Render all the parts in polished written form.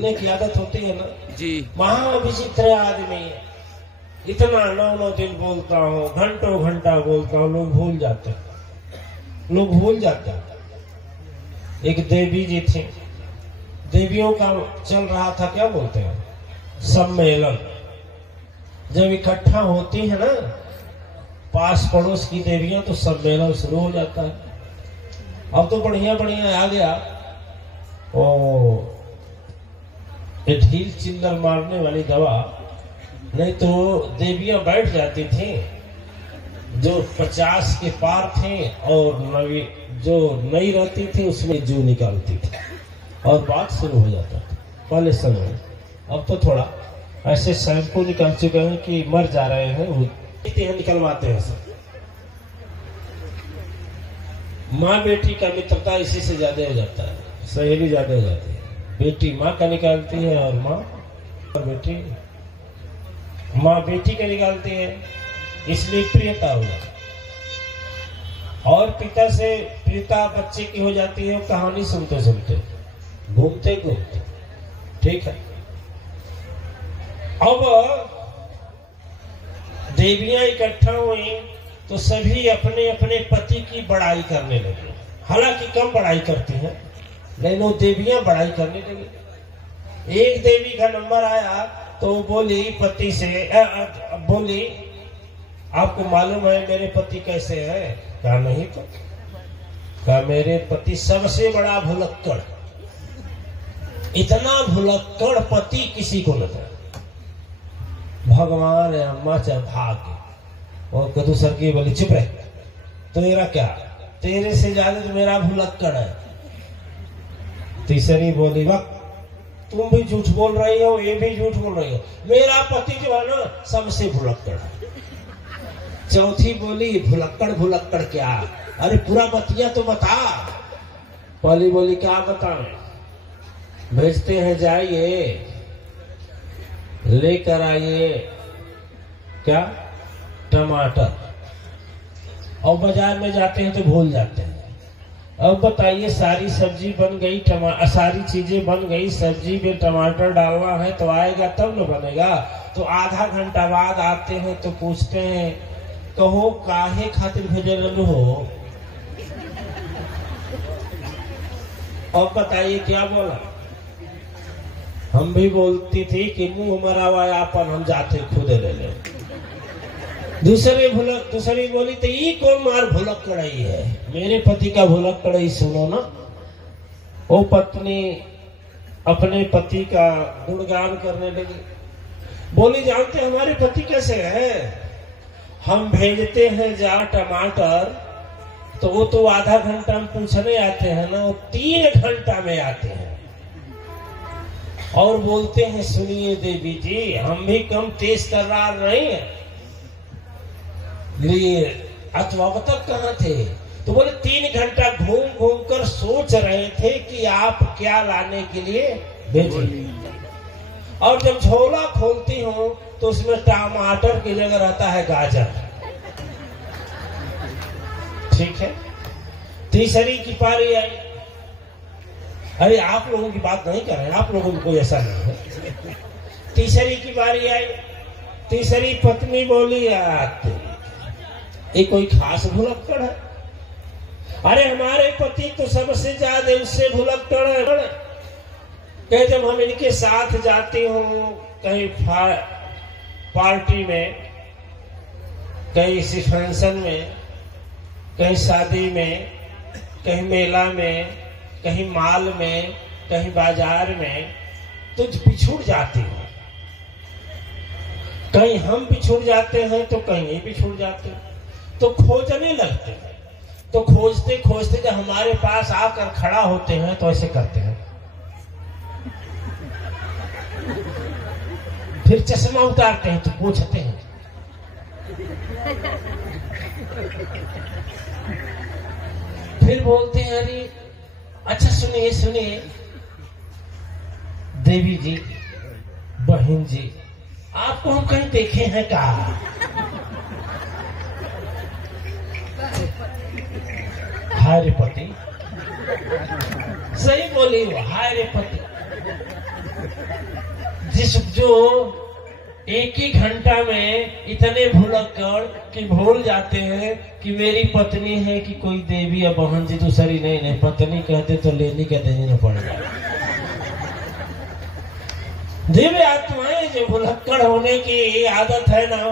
भूलने की आदत होती है ना जी। महाविचित्र आदमी, इतना 9 दिन बोलता हूँ, घंटों घंटा बोलता हूँ, लोग भूल जाते हैं, लोग भूल जाते हैं। एक देवी जी थी, देवियों का चल रहा था, क्या बोलते हैं, सम्मेलन। जब इकट्ठा होती है ना पास पड़ोस की देवियां तो सम्मेलन शुरू हो जाता है। अब तो बढ़िया बढ़िया आ गया ओ ढील चिल्लर मारने वाली दवा, नहीं तो देवियां बैठ जाती थी जो 50 के पार थे और नवी जो नई रहती थी उसमें जू निकालती थी और बात शुरू हो जाता था पहले समय। अब तो थोड़ा ऐसे शैम्पू निकल चुके हैं कि मर जा रहे हैं, वो निकलवाते हैं सब। माँ बेटी का मित्रता इसी से ज्यादा हो जाता है, सहेली ज्यादा हो जाती है। बेटी माँ का निकालती है और माँ बेटी का निकालती है, इसलिए प्रियता हो जाती है। और पिता से प्रियता बच्चे की हो जाती है कहानी सुनते सुनते, घूमते घूमते। ठीक है, अब देवियां इकट्ठा हुई तो सभी अपने अपने पति की बड़ाई करने लगे। हालांकि कम बड़ाई करती हैं, लेकिन वो देवियां बड़ाई करने लगी। एक देवी का नंबर आया तो बोली पति से, बोली आपको मालूम है मेरे पति कैसे हैं? कहा नहीं तो। कहा मेरे पति सबसे बड़ा भुलक्कड़, इतना भुलक्कड़ पति किसी को न था। भगवान अम्मा चाहे भाग्य। और कदू सर की बोली चुप रहे, तेरा क्या, तेरे से ज्यादा तो मेरा भुलक्कड़ है। तीसरी बोली वक्त तुम भी झूठ बोल रही हो, ये भी झूठ बोल रही हो, मेरा पति जो है ना सबसे भुलक्कड़ है। चौथी बोली भुलक्कड़ भुलक्कड़ क्या, अरे पूरा बतिया तो बता। पहली बोली क्या बताएं, भेजते हैं जाइए लेकर आइए क्या, टमाटर। और बाजार में जाते हैं तो भूल जाते हैं। अब बताइए सारी सब्जी बन गई, सारी चीजें बन गई, सब्जी में टमाटर डालना है तो आएगा तब न बनेगा। तो आधा घंटा बाद आते हैं तो पूछते हैं कहो काहे खातिर भेजल हो। अब बताइए क्या बोला, हम भी बोलती थी कि मुंह मरावा अपन हम जाते खुद ले ले। दूसरी बोली तो ये कौन मार भुलक कड़ाई है, मेरे पति का भुलक कड़ाई सुनो ना। वो पत्नी अपने पति का गुणगान करने लगी, बोली जानते हमारे पति कैसे हैं, हम भेजते हैं जा टमाटर तो वो तो आधा घंटा में पूछने आते हैं ना, वो 3 घंटा में आते हैं। और बोलते हैं सुनिए देवी जी हम भी कम तेज कर रहा नहीं है, लिए अब तक कहाँ थे? तो बोले 3 घंटा घूम घूम कर सोच रहे थे कि आप क्या लाने के लिए भेजे। और जब झोला खोलती हूँ तो उसमें टमाटर की जगह रहता है गाजर। ठीक है, तीसरी की पारी आई। अरे आप लोगों की बात नहीं कर रहे, आप लोगों को कोई ऐसा नहीं है। तीसरी की बारी आई, तीसरी पत्नी बोली ये कोई खास भुलक्कड़ है, अरे हमारे पति तो सबसे ज्यादा उससे भुलक्कड़ है। कहे जब हम इनके साथ जाती हूँ कहीं पार्टी में, कहीं फंक्शन में, कहीं शादी में, कहीं मेला में, कहीं माल में, कहीं बाजार में, तो बिछुड़ जाती हूँ। कहीं हम बिछुड़ जाते हैं तो कहीं ये बिछुड़ जाते हैं, तो खोजने लगते हैं। तो खोजते खोजते जब हमारे पास आकर खड़ा होते हैं तो ऐसे करते हैं, फिर चश्मा उतारते हैं तो पूछते हैं। फिर बोलते हैं अरे अच्छा सुनिए सुनिए देवी जी, बहन जी, आपको हम कहीं देखे हैं क्या? हाय रे पति, सही बोली वो, हाय रे पति। जो एक ही घंटा में इतने भुलक्कड़ कि भूल जाते हैं कि मेरी पत्नी है कि कोई देवी या बहन जी दूसरी नहीं, पत्नी कहते तो लेनी का देना पड़ेगा। दिव्य आत्माएं जो भुलक्कड़ होने की आदत है ना,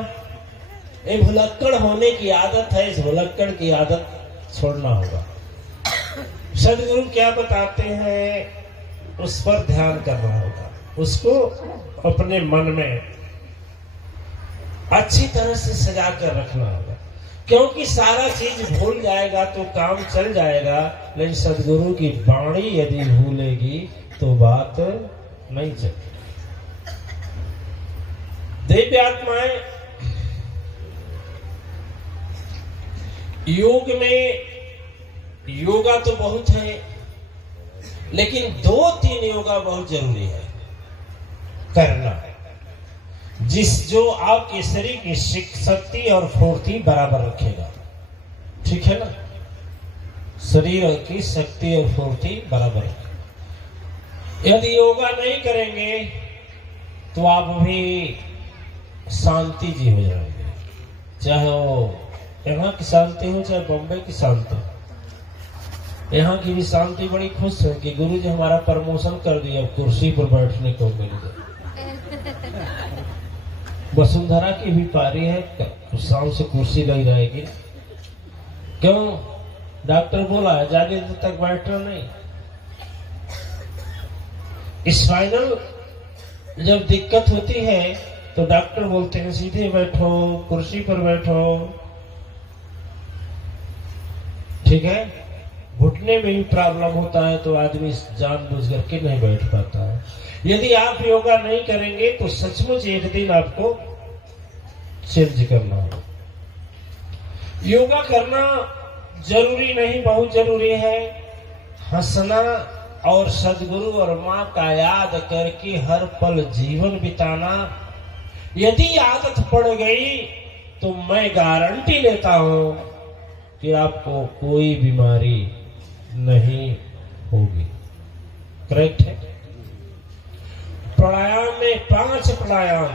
ये भुलक्कड़ होने की आदत है, इस भुलक्कड़ की आदत छोड़ना होगा। सदगुरु क्या बताते हैं, उस पर ध्यान करना होगा, उसको अपने मन में अच्छी तरह से सजा कर रखना होगा, क्योंकि सारा चीज भूल जाएगा तो काम चल जाएगा, लेकिन सदगुरु की वाणी यदि भूलेगी तो बात नहीं चलेगी। दिव्य आत्माएं योग में, योगा तो बहुत है, लेकिन 2-3 योगा बहुत जरूरी है करना, जो आपके शरीर की शक्ति और फुर्ती बराबर रखेगा। ठीक है ना, शरीर की शक्ति और फुर्ती बराबर रखेगा। यदि योगा नहीं करेंगे तो आप भी शांति जी हो जाएंगे, चाहे वो यहाँ की शांति हो चाहे बॉम्बे की शांति। यहाँ की भी शांति बड़ी खुश है कि गुरु जी हमारा प्रमोशन कर दिया, कुर्सी पर बैठने को मिल गया। वसुंधरा की भी पारी है, तो शाम से कुर्सी लग जाएगी। क्यों? डॉक्टर बोला है ज्यादा देर तक बैठना नहीं। स्पाइनल जब दिक्कत होती है तो डॉक्टर बोलते हैं सीधे बैठो, कुर्सी पर बैठो। ठीक है, घुटने में भी प्रॉब्लम होता है तो आदमी जानबूझ करके नहीं बैठ पाता है। यदि आप योगा नहीं करेंगे तो सचमुच एक दिन आपको चेंज करना होगा। योगा करना जरूरी नहीं, बहुत जरूरी है। हंसना और सदगुरु और माँ का याद करके हर पल जीवन बिताना, यदि आदत पड़ गई तो मैं गारंटी लेता हूं कि आपको कोई बीमारी नहीं होगी। करेक्ट है। प्राणायाम में 5 प्राणायाम